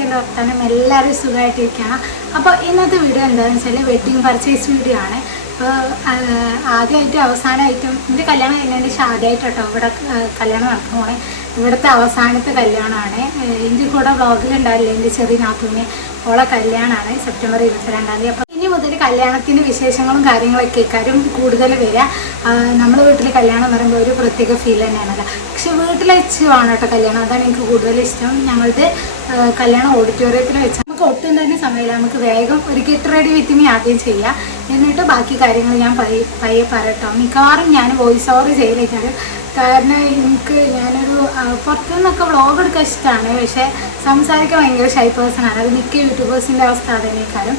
എന്തൊക്കെയുണ്ട് വർത്താനം? എല്ലാവരും സുഖമായിട്ടിരിക്കണം. അപ്പോൾ ഇന്നത്തെ വീഡിയോ എന്താണെന്ന് വെച്ചാൽ വെഡ്ഡിങ് പർച്ചേസ് വീഡിയോ ആണ്. അപ്പോൾ ആദ്യമായിട്ടും അവസാനമായിട്ടും എൻ്റെ കല്യാണം കഴിഞ്ഞതിൻ്റെ ആദ്യമായിട്ട് കേട്ടോ ഇവിടെ കല്യാണം നടക്കാൻ പോണേ. ഇവിടുത്തെ അവസാനത്തെ കല്യാണമാണ്. എൻ്റെ കൂടെ വ്ളോഗിലുണ്ടാവില്ല എൻ്റെ ചെറിയ നാത്തൂന്, ഓളെ കല്യാണമാണ് സെപ്റ്റംബർ 22-ാം തീയതി. അപ്പോൾ ഇനി മുതൽ കല്യാണത്തിൻ്റെ വിശേഷങ്ങളും കാര്യങ്ങളൊക്കെ കാര്യം കൂടുതൽ വരിക. നമ്മുടെ വീട്ടിൽ കല്യാണം എന്ന് പറയുമ്പോൾ ഒരു പ്രത്യേക ഫീൽ തന്നെയാണല്ലോ. പക്ഷെ വീട്ടിൽ വെച്ച് വേണം കേട്ടോ കല്യാണം, അതാണ് എനിക്ക് കൂടുതൽ ഇഷ്ടം. ഞങ്ങളുടെ കല്യാണം ഓഡിറ്റോറിയത്തിൽ വെച്ച് നമുക്ക് ഒട്ടും തന്നെ സമയമില്ല. നമുക്ക് വേഗം ഒരു ഗെറ്റ് റെഡി വിത്ത് മീ ആദ്യം ചെയ്യാം, എന്നിട്ട് ബാക്കി കാര്യങ്ങൾ ഞാൻ പയ്യെ പറയട്ടോ. മിക്കവാറും ഞാൻ വോയിസ് ഓവർ ചെയ്തേക്കാറ്. കാരണം ഞാനൊരു പുറത്തുനിന്നൊക്കെ വ്ളോഗ് എടുക്കാൻ ഇഷ്ടമാണ്, പക്ഷേ സംസാരിക്കാൻ ഭയങ്കര ഷൈ പേഴ്സണാണ്. അത് മിക്ക യൂട്യൂബേഴ്സിൻ്റെ അവസ്ഥ അതേക്കാരും.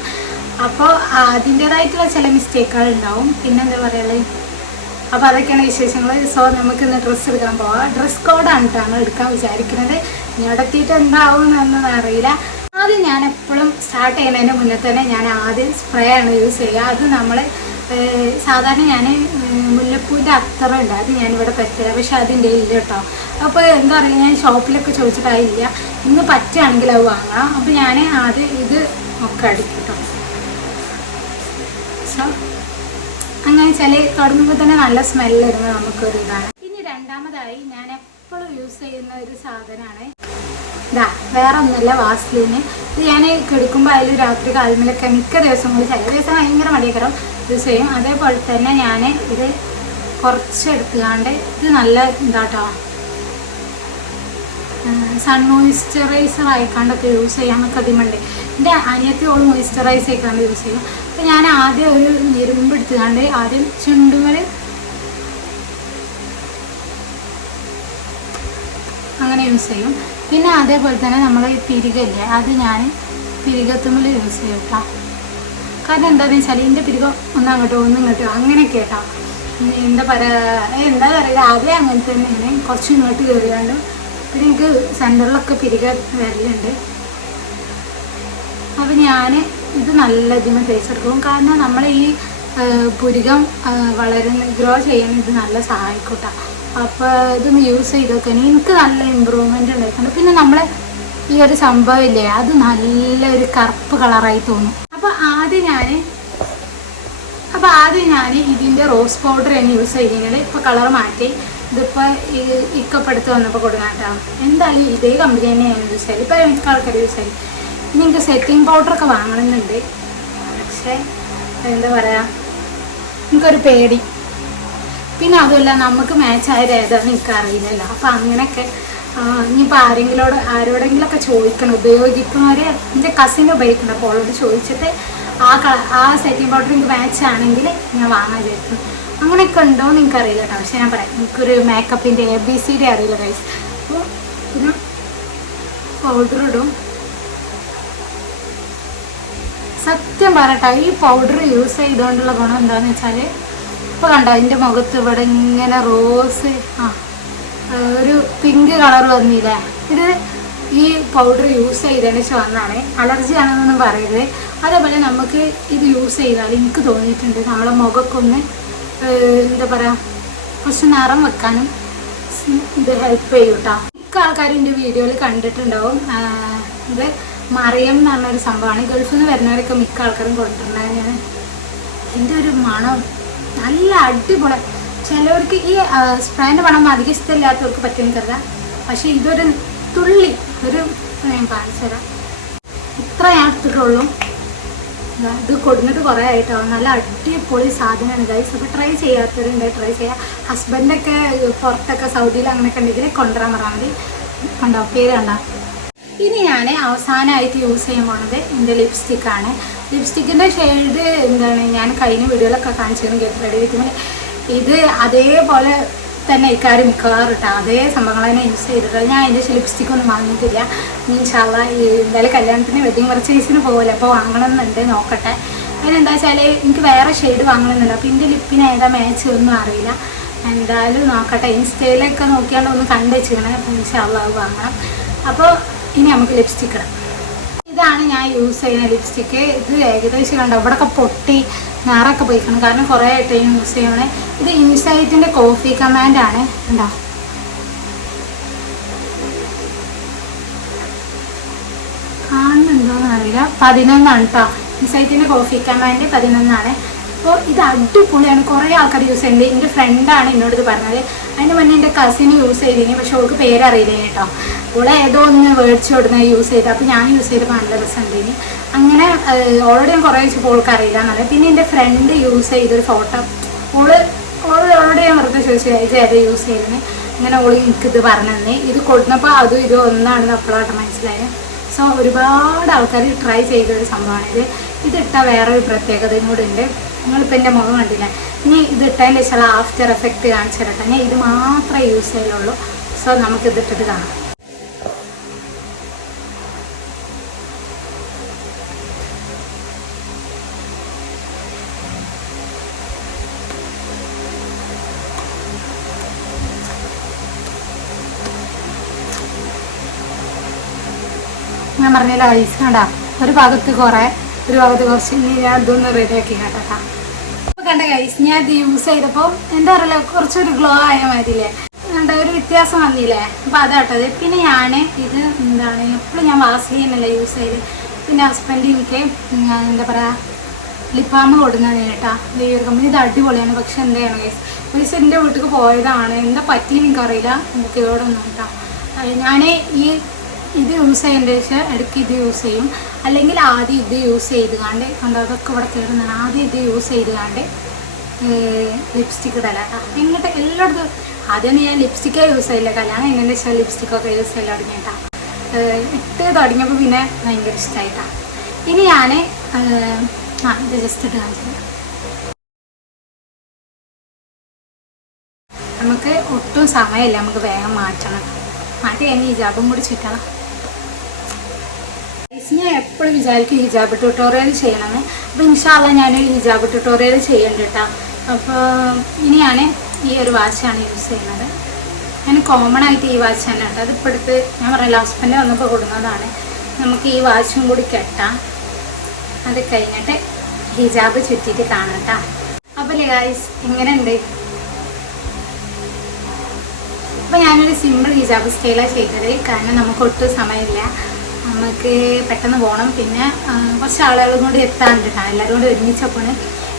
അപ്പോൾ അതിൻ്റേതായിട്ടുള്ള ചില മിസ്റ്റേക്കുകൾ ഉണ്ടാവും. പിന്നെന്താ പറയുക, അപ്പോൾ അതൊക്കെയാണ് വിശേഷങ്ങൾ. സോ നമുക്ക് ഇന്ന് ഡ്രസ്സ് എടുക്കാൻ പോവാം. ഡ്രസ് കോഡാണ് കേട്ടോ എടുക്കാൻ വിചാരിക്കുന്നത്. ഇനി അവിടെ എത്തിയിട്ട് എന്താവും എന്നൊന്നും അറിയില്ല. ആദ്യം ഞാൻ എപ്പോഴും സ്റ്റാർട്ട് ചെയ്യുന്നതിന് മുന്നേ തന്നെ ഞാൻ ആദ്യം സ്പ്രേ ആണ് യൂസ് ചെയ്യുക. അത് നമ്മൾ സാധാരണ ഞാൻ മുല്ലപ്പൂവിൻ്റെ അത്തറുണ്ട്, അത് ഞാനിവിടെ പറ്റില്ല, പക്ഷെ അതിൻ്റെ ഇല്ല കേട്ടോ. അപ്പോൾ എന്താ പറയുക, ഞാൻ ഷോപ്പിലൊക്കെ ചോദിച്ചിട്ടായില്ല. ഇന്ന് പറ്റുകയാണെങ്കിൽ അത് വാങ്ങാം. അപ്പോൾ ഞാൻ ആദ്യം ഇത് ഒക്കെ അടിക്കും കേട്ടോ. സോ അങ്ങനെ വെച്ചാൽ തുടങ്ങുമ്പോൾ തന്നെ നല്ല സ്മെല്ല് വരുന്നത് നമുക്കൊരു ഇതാണ്. ഇനി രണ്ടാമതായി ഞാൻ എപ്പോഴും യൂസ് ചെയ്യുന്ന ഒരു സാധനമാണ് ഇതാ, വേറെ ഒന്നുമില്ല, വാസ്ലിന്. ഇത് ഞാൻ കിടക്കുമ്പോൾ അതിൽ രാത്രി കാൽമിലൊക്കെ മിക്ക ദിവസങ്ങളിൽ ചില ദിവസം ഭയങ്കര മടിയക്കരം യൂസ് ചെയ്യും. അതേപോലെ തന്നെ ഞാൻ ഇത് കുറച്ചെടുത്തുകൊണ്ട് ഇത് നല്ല ഇതാട്ടോ സൺ മോയ്സ്ചറൈസർ ആയിക്കാണ്ടൊക്കെ യൂസ് ചെയ്യാൻ നമുക്ക് അതിമുണ്ട്. എൻ്റെ അനിയത്തിയോട് മോയ്സ്ചറൈസ് ആയിക്കാണ്ട് യൂസ് ചെയ്യും. അപ്പോൾ ഞാൻ ആദ്യം ഒരു ഞെരുമ്പ് എടുത്തുകൊണ്ട് ആദ്യം ചുണ്ടുകൾ അങ്ങനെ യൂസ് ചെയ്യും. പിന്നെ അതേപോലെ തന്നെ നമ്മൾ പിരികല്ലേ, അത് ഞാൻ പിരികത്തുമ്പിൽ യൂസ് ചെയ്യും കേട്ടോ. കാരണം എന്താണെന്ന് വെച്ചാൽ ഇതിൻ്റെ പിരിക ഒന്നങ്ങോട്ടോ ഒന്നിങ്ങോട്ടോ അങ്ങനെയൊക്കെ കേട്ടോ. എന്താ പറയുക, ആദ്യം അങ്ങനെ തന്നെയാണ്, കുറച്ച് ഇങ്ങോട്ട് കയറിയാണ്ട് പിന്നെ എനിക്ക് സെൻറ്ററിലൊക്കെ പിരിക വരലുണ്ട്. അപ്പോൾ ഞാൻ ഇത് നല്ല ഇതിന് തേച്ചെടുക്കും. കാരണം നമ്മൾ ഈ പുരികം ഗ്രോ ചെയ്യാൻ ഇത് നല്ല സഹായിക്കൂട്ടാ. അപ്പോൾ ഇതൊന്ന് യൂസ് ചെയ്തൊക്കെ എനിക്ക് നല്ല ഇമ്പ്രൂവ്മെൻ്റ് ഉണ്ടായിട്ടുണ്ട്. പിന്നെ നമ്മൾ ഈ ഒരു സംഭവം ഇല്ലേ, അത് നല്ലൊരു കറുപ്പ് കളറായി തോന്നും. അപ്പോൾ ആദ്യം ഞാൻ ഇതിൻ്റെ റോസ് പൗഡർ ആണ് യൂസ് ചെയ്തിരുന്നത്. ഇപ്പോൾ കളർ മാറ്റി ഇതിപ്പോൾ ഇക്കപ്പെടുത്ത് വന്നപ്പോൾ കൊടുക്കാൻ കേട്ടോ. എന്തായാലും ഇതേ കമ്പനി തന്നെയാണ് യൂസ് ചെയ്ത്. ഇപ്പോൾ മിക്ക ആൾക്കാർ യൂസ് ചെയ്യും. ഇനി എനിക്ക് സെറ്റിംഗ് പൗഡറൊക്കെ വാങ്ങണമെന്നുണ്ട്, പക്ഷേ എന്താ പറയുക, എനിക്കൊരു പേടി. പിന്നെ അതുമല്ല നമുക്ക് മാച്ചായത് ഏതാണെന്ന് എനിക്കറിയില്ലല്ലോ. അപ്പോൾ അങ്ങനെയൊക്കെ ഇനിയിപ്പോൾ ആരോടെങ്കിലുമൊക്കെ ചോദിക്കണം, ഉപയോഗിക്കുന്നവരെ. എൻ്റെ കസിൻ ഉപയോഗിക്കണം, അപ്പോൾ അവളോട് ചോദിച്ചിട്ട് ആ സെറ്റിംഗ് പൗഡർ എനിക്ക് മാച്ച് ആണെങ്കിൽ ഞാൻ വാങ്ങാൻ വിചാരിക്കും. അങ്ങനെയൊക്കെ ഉണ്ടോ എന്ന് എനിക്കറിയില്ല കേട്ടോ. പക്ഷേ ഞാൻ പറയാം, എനിക്കൊരു മേക്കപ്പിൻ്റെ ABCD അറിയില്ല ഗൈസ്. അപ്പോൾ പിന്നെ പൗഡർ ഇടും. സത്യം പറയട്ടെ, ഈ പൗഡർ യൂസ് ചെയ്തുകൊണ്ടുള്ള ഗുണം എന്താണെന്ന് വെച്ചാൽ, ഇപ്പോൾ കണ്ടോ എൻ്റെ മുഖത്ത് ഇവിടെ ഇങ്ങനെ റോസ് ഒരു പിങ്ക് കളർ വന്നില്ലേ. ഇത് ഈ പൗഡർ യൂസ് ചെയ്തതിന് ശേഷം വന്നാണ്. അലർജി ആണെന്നൊന്നും പറയരുത്. അതേപോലെ നമുക്ക് ഇത് യൂസ് ചെയ്താൽ എനിക്ക് തോന്നിയിട്ടുണ്ട് നമ്മളെ മുഖമൊക്കെ ഒന്ന് എന്താ പറയുക, കുറച്ച് നിറം വെക്കാനും ഇത് ഹെൽപ്പ് ചെയ്യും കേട്ടോ. മിക്ക ആൾക്കാരും എൻ്റെ വീഡിയോയിൽ കണ്ടിട്ടുണ്ടാവും. ഇത് മറിയം എന്ന് പറഞ്ഞൊരു സംഭവമാണ്. ഗൾഫിൽ നിന്ന് വരുന്നവരൊക്കെ മിക്ക ആൾക്കാരും കൊണ്ടിട്ടുണ്ടായിരുന്നു. എൻ്റെ ഒരു മണം നല്ല അടിപൊളി. ചിലവർക്ക് ഈ സ്പ്രേൻ്റെ മണം അധികം ഇഷ്ടമില്ലാത്തവർക്ക് പറ്റുമെന്നില്ല, പക്ഷേ ഇതൊരു തുള്ളി ഞാൻ കാണിച്ചു തരാം. ഇത്ര ഞാൻ എടുത്തിട്ടുള്ളൂ. ഇത് കൊടുത്തിട്ട് കുറേ ആയിട്ടോ. നല്ല അടിപൊളി സാധനമാണ് ഗൈസ്. അപ്പോൾ ട്രൈ ചെയ്യാത്തവരുണ്ട്, ട്രൈ ചെയ്യുക. ഹസ്ബൻഡൊക്കെ പുറത്തൊക്കെ സൗദിയിൽ അങ്ങനെയൊക്കെ ഉണ്ടെങ്കിൽ കൊണ്ടുവരാൻ പറഞ്ഞാൽ മതി. കണ്ടോ പേര് കണ്ടോ. ഇനി ഞാൻ അവസാനമായിട്ട് യൂസ് ചെയ്യാൻ പോകുന്നത് എൻ്റെ ലിപ്സ്റ്റിക്കാണ്. ലിപ്സ്റ്റിക്കിൻ്റെ ഷെയ്ഡ് എന്താണ് ഞാൻ കഴിഞ്ഞ വീഡിയോയിലൊക്കെ കാണിച്ചിരുന്നു, ഗെറ്റ് റെഡി വിത്ത് മീ. ഇത് അതേപോലെ തന്നെ ഇക്കാര്യം മിക്കവാറും കേട്ടോ, അതേ സംഭവങ്ങൾ തന്നെ യൂസ് ചെയ്തിട്ടുള്ളത്. ഞാൻ അതിൻ്റെ ലിപ്സ്റ്റിക്കൊന്നും വാങ്ങിയിട്ടില്ല. ഇൻഷാല്ലാ എന്തായാലും കല്യാണത്തിന് വെഡിങ് പർച്ചേസിന് പോകുമല്ലോ, അപ്പോൾ വാങ്ങണമെന്നുണ്ട്, നോക്കട്ടെ. അതിനെന്താ വെച്ചാൽ എനിക്ക് വേറെ ഷെയ്ഡ് വാങ്ങണമെന്നുണ്ട്. അപ്പോൾ എൻ്റെ ലിപ്പിന് ഏതാ മാച്ച് ഒന്നും അറിയില്ല. എന്തായാലും നോക്കട്ടെ. ഇൻസ്റ്റയിലൊക്കെ നോക്കിയാണ്ട് ഒന്ന് കണ്ടു വെച്ചിരിക്കണം. അപ്പോൾ ഇൻഷാല്ലാ അത് വാങ്ങണം. അപ്പോൾ ഇനി നമുക്ക് ലിപ്സ്റ്റിക്ക് ഇടാം. ഇതാണ് ഞാൻ യൂസ് ചെയ്യുന്ന ലിപ്സ്റ്റിക്ക്. ഇത് ഏകദേശം കണ്ടോ ഇവിടെയൊക്കെ പൊട്ടി നിറമൊക്കെ പോയിക്കണം, കാരണം കുറേ ആയിട്ട് യൂസ് ചെയ്യണേ. ഇത് ഇൻസൈറ്റിൻ്റെ കോഫി കമാൻഡാണ്. ഉണ്ടോ, അറിയില്ല. 11 കേട്ടോ. ഇൻസൈറ്റിൻ്റെ കോഫി കമാൻഡ് 11. അപ്പോൾ ഇത് അടിപൊളിയാണ്. കുറേ ആൾക്കാർ യൂസ് ചെയ്യുന്നുണ്ട്. എൻ്റെ ഫ്രണ്ടാണ് എന്നോട് ഇത് പറഞ്ഞത്. അതിന് മുന്നേ എൻ്റെ കസിന് യൂസ് ചെയ്തിരുന്നു, പക്ഷെ അവൾക്ക് പേരറിയില്ല കേട്ടോ. അവളെ ഏതോ ഒന്ന് മേടിച്ച് കൊടുക്കുന്ന യൂസ് ചെയ്ത്. അപ്പോൾ ഞാൻ യൂസ് ചെയ്തപ്പോൾ നല്ല രസമുണ്ടായിരുന്നു. അങ്ങനെ ഓൾറെഡി ഞാൻ കുറേ വെച്ചപ്പോൾ അവൾക്ക് അറിയില്ല എന്നുള്ളത്. പിന്നെ എൻ്റെ ഫ്രണ്ട് യൂസ് ചെയ്തൊരു ഫോട്ടോ ഓളോട് ഞാൻ വെറുതെ ചോദിച്ചു ഇത് ഏത് യൂസ് ചെയ്തിരുന്നു. അങ്ങനെ ഓൾ എനിക്കിത് പറഞ്ഞു തന്നെ. ഇത് കൊടുത്തപ്പോൾ അതും ഇതും ഒന്നാണെന്ന് അപ്പോഴായിട്ട് മനസ്സിലായത്. സോ ഒരുപാട് ആൾക്കാർ ട്രൈ ചെയ്തൊരു സംഭവമാണിത്. ഇതിട്ടാൽ വേറൊരു പ്രത്യേകതയും കൂടി ഉണ്ട്. നിങ്ങളിപ്പോൾ എൻ്റെ മുഖം കണ്ടില്ല. ഇനി ഇതിട്ടതിൻ്റെ ചില ആഫ്റ്റർ എഫക്റ്റ് കാണിച്ചു തരട്ടെ. ഞാൻ ഇത് മാത്രമേ യൂസ് ചെയ്യലുള്ളൂ. സോ നമുക്കിതിട്ടിട്ട് കാണാം. ഞാൻ പറഞ്ഞില്ല ഐസ് കണ്ടാ, ഒരു ഭാഗത്ത് കുറേ ഒരു ഭാഗത്ത് കുറച്ച്. ഇനി ഞാൻ ഇതൊന്ന് റെഡിയാക്കി കേട്ടോ. അപ്പോൾ കണ്ട ഗൈസ്, ഞാൻ ഇത് യൂസ് ചെയ്തപ്പോൾ എന്താ പറയുക കുറച്ചൊരു ഗ്ലോ ആയ മാതിരില്ലേ, കണ്ട ഒരു വ്യത്യാസം വന്നില്ലേ. അപ്പോൾ അതാട്ടത്. പിന്നെ ഞാൻ ഇത് എന്താണ് എപ്പോഴും ഞാൻ വാസലിനല്ല യൂസ് ചെയ്ത്. പിന്നെ ഹസ്ബൻഡ് എനിക്ക് എന്താ പറയുക ലിപ് ബാം കൊടുക്കുന്നതാണ് കേട്ടോ. ഈ ഒരു കമ്പനി ഇത് അടിപൊളിയാണ്. പക്ഷെ എന്താണ് ഗൈസ്, ഒരു ദിവസം എൻ്റെ വീട്ടിൽ പോയതാണ്, എന്താ പറ്റിയെന്ന് എനിക്കറിയില്ല. എനിക്ക് കേടൊന്നും കേട്ടോ. ഞാൻ ഇത് യൂസ് ചെയ്യേണ്ട ശേഷം ഇടയ്ക്ക് ഇത് യൂസ് ചെയ്യും. അല്ലെങ്കിൽ ആദ്യം ഇത് യൂസ് ചെയ്ത് കാണ്ട് കണ്ടോ അതൊക്കെ ഇവിടെ കയറുന്നതാണ്. ആദ്യം ഇത് യൂസ് ചെയ്ത് കാണ്ട് ലിപ്സ്റ്റിക്ക് ഇടല ഇങ്ങോട്ട് എല്ലായിടത്തും. ആദ്യം ഞാൻ ലിപ്സ്റ്റിക്കേ യൂസ് ചെയ്യില്ല. കല്യാണം എങ്ങനെ വെച്ചാൽ ലിപ്സ്റ്റിക്കൊക്കെ യൂസ് ചെയ്യല തുടങ്ങിയിട്ടാ. ഇട്ട് തുടങ്ങിയപ്പോൾ പിന്നെ ഭയങ്കര ഇഷ്ടമായിട്ടാണ്. ഇനി ഞാൻ ഇത് ജസ്റ്റ് ഇട്ട് കാണിച്ചത്. നമുക്ക് ഒട്ടും സമയമില്ല, നമുക്ക് വേഗം മാറ്റണം. മാറ്റി കഴിഞ്ഞ് ഹിജാബും കൂടി ചുറ്റണം. ഞാൻ എപ്പോഴും വിചാരിക്കും ഹിജാബ് ട്യൂട്ടോറിയൽ ചെയ്യണമെന്ന്. അപ്പോൾ ഇൻഷാല്ല ഞാൻ ഹിജാബ് ട്യൂട്ടോറിയൽ ചെയ്യണ്ട കേട്ടോ. അപ്പോൾ ഇനി ഞാൻ ഈ ഒരു വാച്ചാണ് യൂസ് ചെയ്യുന്നത്. ഞാൻ കോമൺ ആയിട്ട് ഈ വാച്ച് തന്നെ കേട്ടോ. അതിപ്പോൾ എടുത്ത് ഞാൻ പറയില്ല ഹസ്ബൻഡ് വന്നപ്പോൾ കൊടുക്കുന്നതാണ്. നമുക്ക് ഈ വാച്ചും കൂടി കെട്ടാം. അത് കഴിഞ്ഞിട്ട് ഹിജാബ് ചുറ്റിയിട്ട് കാണാം കേട്ടോ. അപ്പോൾ ഗൈസ് എങ്ങനെയുണ്ട്? അപ്പോൾ ഞാനൊരു സിമ്പിൾ ഹിജാബ് സ്റ്റൈലാണ് ചെയ്തത്. കാരണം നമുക്ക് ഒട്ടും സമയമില്ല, നമുക്ക് പെട്ടെന്ന് പോകണം. പിന്നെ കുറച്ച് ആളുകളും കൂടി എത്താണ്ട് കേട്ടോ. എല്ലാവരും കൂടി ഒരുമിച്ചപ്പോൾ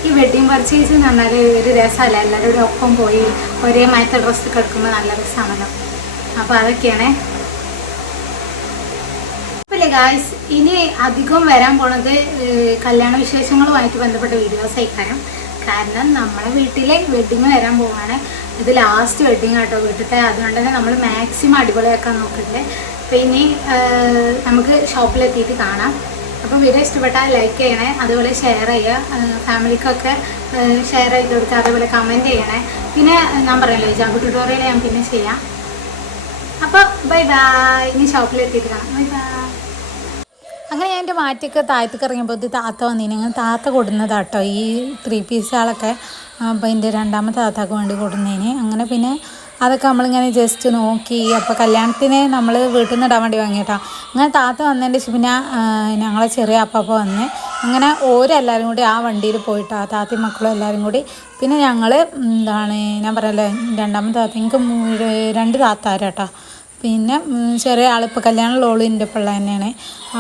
ഈ വെഡ്ഡിങ് പർച്ചേസ് എന്ന് പറഞ്ഞാൽ ഒരു രസമല്ല. എല്ലാവരും ഒപ്പം പോയി ഒരേ മാറ്റ ഡ്രസ്സൊക്കെ എടുക്കുമ്പോൾ നല്ല രസമാണല്ലോ. അപ്പോൾ അതൊക്കെയാണ്. അപ്പോൾ ഗായ്സ് ഇനി അധികം വരാൻ പോണത് കല്യാണ വിശേഷങ്ങളുമായിട്ട് ബന്ധപ്പെട്ട വീഡിയോസ് ആയിക്കാരം. കാരണം നമ്മളെ വീട്ടിലെ വെഡ്ഡിങ് വരാൻ പോവാണ്. ഇത് ലാസ്റ്റ് വെഡ്ഡിങ് ആട്ടോ വീട്ടിലത്തെ. അതുകൊണ്ട് തന്നെ നമ്മൾ മാക്സിമം അടിപൊളിയാക്കാൻ നോക്കുന്നുണ്ട്. അപ്പോൾ ഇനി നമുക്ക് ഷോപ്പിലെത്തിയിട്ട് കാണാം. അപ്പോൾ വീഡിയോ ഇഷ്ടപ്പെട്ടാൽ ലൈക്ക് ചെയ്യണേ, അതുപോലെ ഷെയർ ചെയ്യുക, ഫാമിലിക്കൊക്കെ ഷെയർ ചെയ്ത് കൊടുക്കുക, അതുപോലെ കമൻറ്റ് ചെയ്യണേ. പിന്നെ ഞാൻ പറയല്ലോ ഹിജാബ് ട്യൂട്ടോറിയൽ ഞാൻ പിന്നെ ചെയ്യാം. അപ്പോൾ ബൈ ബൈ. ഇനി ഷോപ്പിലെത്തിയിട്ട് കാണാം. Bye bye. അങ്ങനെ ഞാൻ എൻ്റെ മാറ്റിയൊക്കെ താഴത്തേക്ക് ഇറങ്ങിയപ്പോൾ ഇത് താത്ത വന്നിന്. അങ്ങനെ താത്ത കൊടുന്നതാട്ടോ ഈ 3 പീസുകളൊക്കെ. അപ്പോൾ എൻ്റെ രണ്ടാമത്തെ താത്താക്ക് വേണ്ടി കൊടുന്നതിന്. അങ്ങനെ പിന്നെ അതൊക്കെ നമ്മളിങ്ങനെ ജസ്റ്റ് നോക്കി. അപ്പോൾ കല്യാണത്തിന് നമ്മൾ വീട്ടിൽ നിന്ന് ഇടാൻ വേണ്ടി വാങ്ങിയിട്ടാ. അങ്ങനെ താത്ത വന്നതിൻ്റെ ശേഷം പിന്നെ ഞങ്ങളെ ചെറിയ അപ്പ വന്ന് അങ്ങനെ ഓരെല്ലാവരും കൂടി ആ വണ്ടിയിൽ പോയിട്ടാ, താത്തയും മക്കളും എല്ലാവരും കൂടി. പിന്നെ ഞങ്ങൾ എന്താണ് ഞാൻ പറയല്ലേ രണ്ടാമത്തെ താത്ത, എനിക്ക് 2 താത്താരാട്ടോ. പിന്നെ ചെറിയ ആളിപ്പോൾ കല്യാണം ഓളിൻ്റെ പിള്ള തന്നെയാണ്.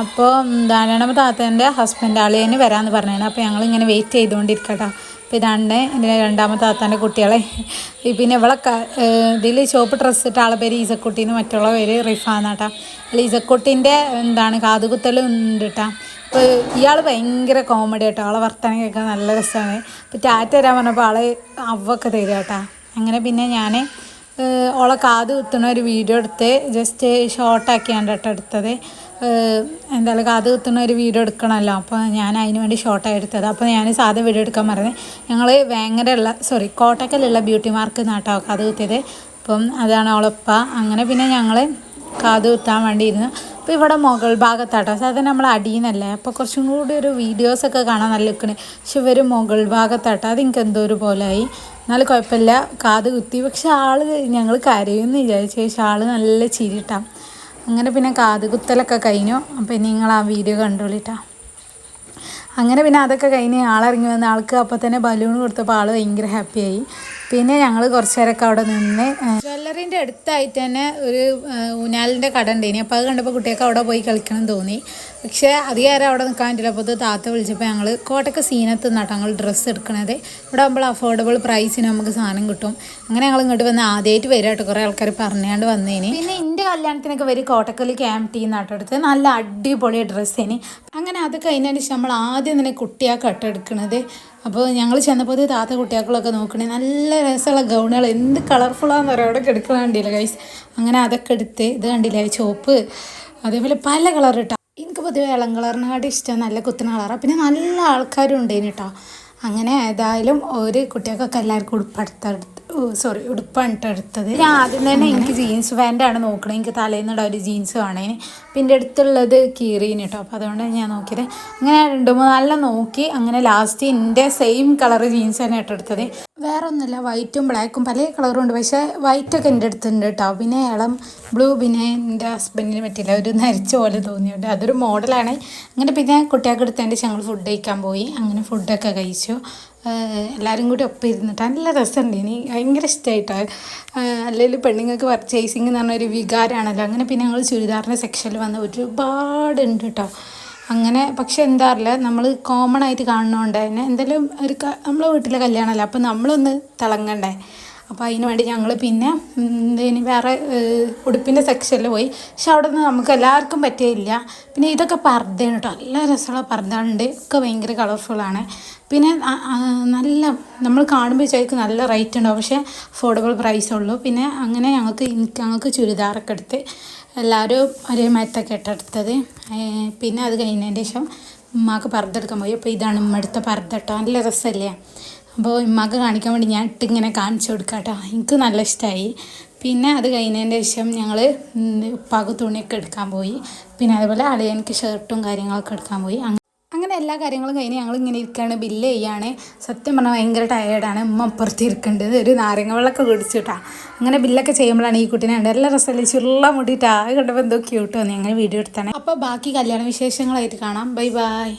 അപ്പോൾ എന്താണ് രണ്ടാമത്തെ താത്തേൻ്റെ ഹസ്ബൻഡ് ആളിയന് വരാമെന്ന് പറഞ്ഞാണ്. അപ്പോൾ ഞങ്ങളിങ്ങനെ വെയിറ്റ് ചെയ്തുകൊണ്ടിരിക്കട്ടോ. അപ്പോൾ ഇതാണ് എൻ്റെ രണ്ടാമത്തെ താത്താൻ്റെ കുട്ടികളെ. പിന്നെ ഇവളെ ഇതിൽ ചുവപ്പ് ഡ്രസ്സ് ഇട്ട ആളെ പേര് ഈസക്കുട്ടീന്ന്, മറ്റുള്ള പേര് റിഫാന്നാട്ടാ. അല്ല ഈസക്കുട്ടീൻ്റെ എന്താണ് കാതുകുത്തൽ ഉണ്ട് കേട്ടോ. അപ്പോൾ ഇയാൾ ഭയങ്കര കോമഡി കേട്ടോ. ആളെ വർത്തമാനം കേൾക്കാൻ നല്ല രസമാണ്. ഇപ്പോൾ ടാറ്റ തരാൻ പറഞ്ഞപ്പോൾ ആൾ അവൊക്കെ തരിക കേട്ടോ. അങ്ങനെ പിന്നെ ഞാൻ ഓളെ കാത് കുത്തുന്ന ഒരു വീഡിയോ എടുത്ത് ജസ്റ്റ് ഷോർട്ടാക്കിയാണ് കേട്ടോ എടുത്തത്. എന്തായാലും കാത് കുത്തുന്ന ഒരു വീഡിയോ എടുക്കണമല്ലോ. അപ്പോൾ ഞാൻ അതിന് വേണ്ടി ഷോർട്ടായി എടുത്തത്. അപ്പോൾ ഞാൻ സാധാ വീഡിയോ എടുക്കാൻ പറഞ്ഞത്. ഞങ്ങൾ കോട്ടക്കലുള്ള ബ്യൂട്ടി മാർക്ക് നാട്ടോ കാത് കുത്തിയത്. അപ്പം അതാണ് ഓളപ്പ. അങ്ങനെ പിന്നെ ഞങ്ങൾ കാത് കുത്താൻ വേണ്ടിയിരുന്നു. അപ്പോൾ ഇവിടെ മുകൾ ഭാഗത്താട്ടോ, സാധാരണ നമ്മൾ അടിയെന്നല്ലേ. അപ്പോൾ കുറച്ചും കൂടി ഒരു വീഡിയോസൊക്കെ കാണാൻ നല്ല നിൽക്കണേ. പക്ഷെ ഇവർ മുകൾ ഭാഗത്താട്ടോ. അതെനിക്ക് എന്തോ ഒരു പോലായി. എന്നാലും കുഴപ്പമില്ല, കാത് കുത്തി. പക്ഷെ ഞങ്ങൾ കരയുമെന്ന് വിചാരിച്ചു. പക്ഷെ നല്ല ചിരിട്ടാ. അങ്ങനെ പിന്നെ കാത് കുത്തലൊക്കെ കഴിഞ്ഞു. അപ്പോൾ നിങ്ങൾ ആ വീഡിയോ കണ്ടോളിട്ടാ. അങ്ങനെ പിന്നെ അതൊക്കെ കഴിഞ്ഞ് ആളിറങ്ങി വന്ന ആൾക്ക് അപ്പോൾ തന്നെ ബലൂൺ കൊടുത്തപ്പോൾ ആൾ ഭയങ്കര ഹാപ്പിയായി. പിന്നെ ഞങ്ങൾ കുറച്ച് നേരമൊക്കെ അവിടെ നിന്ന് ജ്വല്ലറിൻ്റെ അടുത്തായിട്ട് തന്നെ ഒരു ഊഞ്ഞാലിൻ്റെ കട ഉണ്ടായിനി. അപ്പോൾ അത് കണ്ടപ്പോൾ കുട്ടികൾക്ക് അവിടെ പോയി കളിക്കണം തോന്നി. പക്ഷേ അധികം നേരം അവിടെ നിൽക്കാൻ പറ്റില്ല. അപ്പോൾ ഇത് താത്ത വിളിച്ചപ്പോൾ ഞങ്ങൾ കോട്ടയ്ക്ക് സീനത്ത് നിന്നാട്ടോ ഞങ്ങൾ ഡ്രസ്സ് എടുക്കണത്. ഇവിടെ ആകുമ്പോൾ അഫോർഡബിൾ പ്രൈസിന് നമുക്ക് സാധനം കിട്ടും. അങ്ങനെ ഞങ്ങൾ ഇങ്ങോട്ട് വന്ന് ആദ്യമായിട്ട് വരിക കേട്ടോ. കുറേ ആൾക്കാർ പറഞ്ഞാണ്ട് വന്നേനി. പിന്നെ എൻ്റെ കല്യാണത്തിനൊക്കെ വരും കോട്ടക്കൽ ക്യാമ്പ് ടീ നാട്ടോ എടുത്ത് നല്ല അടിപൊളി ഡ്രസ്സേനി. അങ്ങനെ അത് കഴിഞ്ഞതിന് ശേഷം നമ്മൾ ആദ്യം തന്നെ കുട്ടിയാൾക്ക് കട്ടെടുക്കണത്. അപ്പോൾ ഞങ്ങൾ ചെന്നപ്പോൾ താത്ത കുട്ടിയാക്കളൊക്കെ നോക്കണേ നല്ല രസമുള്ള ഗൗണുകൾ എന്ത് കളർഫുള്ളാന്ന് പറയാം അവിടെ എടുക്കണ കണ്ടില്ല ഗൈസ്. അങ്ങനെ അതൊക്കെ എടുത്ത് ഇത് കണ്ടില്ലേ ചോപ്പ് അതേപോലെ പല കളർ ഇട്ടാ. എനിക്ക് പൊതുവെ ഇളം കളറിനെക്കാട്ടി ഇഷ്ടം നല്ല കുത്തുന്ന കളറാണ്. പിന്നെ നല്ല ആൾക്കാരും ഉണ്ടേനി കേട്ടോ. അങ്ങനെ ഏതായാലും ഒരു കുട്ടികൾക്കൊക്കെ എല്ലാവർക്കും ഉടുപ്പാണ് എടുത്തത്. ഞാൻ ആദ്യം തന്നെ എനിക്ക് ജീൻസ് പാൻറ്റാണ് നോക്കണത്. എനിക്ക് തലേന്നിടാൻ ഒരു ജീൻസ് വേണേന്. പിന്നെ അടുത്തുള്ളത് കീറീന് കേട്ടോ. അപ്പോൾ അതുകൊണ്ട് ഞാൻ നോക്കിയത് അങ്ങനെ 2-3 നോക്കി അങ്ങനെ ലാസ്റ്റ് എൻ്റെ സെയിം കളർ ജീൻസ് തന്നെ ഇട്ടെടുത്തത്. വേറെ ഒന്നുമില്ല, വൈറ്റും ബ്ലാക്കും പല കളറും ഉണ്ട്. പക്ഷേ വൈറ്റൊക്കെ എൻ്റെ അടുത്തുണ്ട് കേട്ടോ. പിന്നെ ഇളം ബ്ലൂ പിന്നെ എൻ്റെ ഹസ്ബൻഡിന് പറ്റില്ല, ഒരു നരച്ച പോലെ തോന്നിയുണ്ട്. അതൊരു മോഡലാണ്. അങ്ങനെ പിന്നെ കുട്ടികൾക്ക് എടുത്തതിൻ്റെ ഞങ്ങൾ ഫുഡ് കഴിക്കാൻ പോയി. അങ്ങനെ ഫുഡൊക്കെ കഴിച്ചു. എല്ലാവരും കൂടി ഒപ്പം ഇരുന്നിട്ട് നല്ല രസമുണ്ട്. ഇനി ഭയങ്കര ഇഷ്ടമായിട്ടാണ്. അല്ലെങ്കിൽ പെണ്ണുങ്ങൾക്ക് പർച്ചേസിങ് എന്ന് പറഞ്ഞൊരു വികാരമാണല്ലോ. അങ്ങനെ പിന്നെ ഞങ്ങൾ ചുരിദാറിൻ്റെ സെക്ഷനിൽ വന്ന് ഒരുപാടുണ്ട് കേട്ടോ. അങ്ങനെ പക്ഷെ എന്താ അറിയില്ല, നമ്മൾ കോമൺ ആയിട്ട് കാണുന്നതുകൊണ്ട് തന്നെ എന്തെങ്കിലും നമ്മളെ വീട്ടിലെ കല്യാണമല്ല, അപ്പോൾ നമ്മളൊന്ന് തിളങ്ങണ്ടേ. അപ്പോൾ അതിന് വേണ്ടി ഞങ്ങൾ പിന്നെ വേറെ ഉടുപ്പിൻ്റെ സെക്ഷനിൽ പോയി. പക്ഷെ അവിടെ നിന്ന് നമുക്ക് എല്ലാവർക്കും പറ്റിയില്ല. പിന്നെ ഇതൊക്കെ പർദ്ദയാണ് കേട്ടോ. നല്ല രസമുള്ള പർദ്ദകളുണ്ട്, ഒക്കെ ഭയങ്കര കളർഫുള്ളാണ്. പിന്നെ നല്ല നമ്മൾ കാണുമ്പോൾ ചോദിക്കും നല്ല റേറ്റ് ഉണ്ടാവും, പക്ഷേ അഫോർഡബിൾ പ്രൈസുള്ളൂ. പിന്നെ അങ്ങനെ ഞങ്ങൾക്ക് ചുരിദാറൊക്കെ എടുത്ത് എല്ലാവരും ഒരേ മരത്തൊക്കെ ഇട്ടെടുത്തത്. പിന്നെ അത് കഴിഞ്ഞതിന് ശേഷം ഉമ്മാക്ക് പർദ്ദ എടുക്കാൻ പോയി. അപ്പോൾ ഇതാണ് ഉമ്മ എടുത്ത പർദ്ദ കേട്ടോ. നല്ല രസമല്ലേ. അപ്പോൾ ഉമ്മാക്ക് കാണിക്കാൻ വേണ്ടി ഞാൻ ഇങ്ങനെ കാണിച്ചു കൊടുക്കാം കേട്ടോ. എനിക്ക് നല്ല ഇഷ്ടമായി. പിന്നെ അത് കഴിഞ്ഞതിന് ശേഷം ഞങ്ങൾ ഉപ്പാക്ക് തുണിയൊക്കെ എടുക്കാൻ പോയി. പിന്നെ അതുപോലെ അളിയനിക്ക് ഷർട്ടും കാര്യങ്ങളൊക്കെ എടുക്കാൻ പോയി. അങ്ങനെ എല്ലാ കാര്യങ്ങളും കഴിഞ്ഞ് ഞങ്ങൾ ഇങ്ങനെ ഇരിക്കുകയാണ്, ബില്ല് ചെയ്യാണ്. സത്യം പറഞ്ഞാൽ ഭയങ്കര ടയേർഡാണ്. ഉമ്മ അപ്പുറത്ത് ഇരിക്കേണ്ടത് ഒരു നാരങ്ങ വെള്ളമൊക്കെ കുടിച്ചിട്ടാ. അങ്ങനെ ബില്ലൊക്കെ ചെയ്യുമ്പോഴാണ് ഈ കുട്ടീനെ കണ്ടത്. എല്ലാ രസമല്ലേ, ചുരുള മുടിയിട്ടാ. അത് കണ്ടപ്പോൾ എന്തോ ക്യൂട്ട് വന്നു. അങ്ങനെ വീഡിയോ എടുത്താണ്. അപ്പോൾ ബാക്കി കല്യാണ വിശേഷങ്ങളായിട്ട് കാണാം. Bye bye.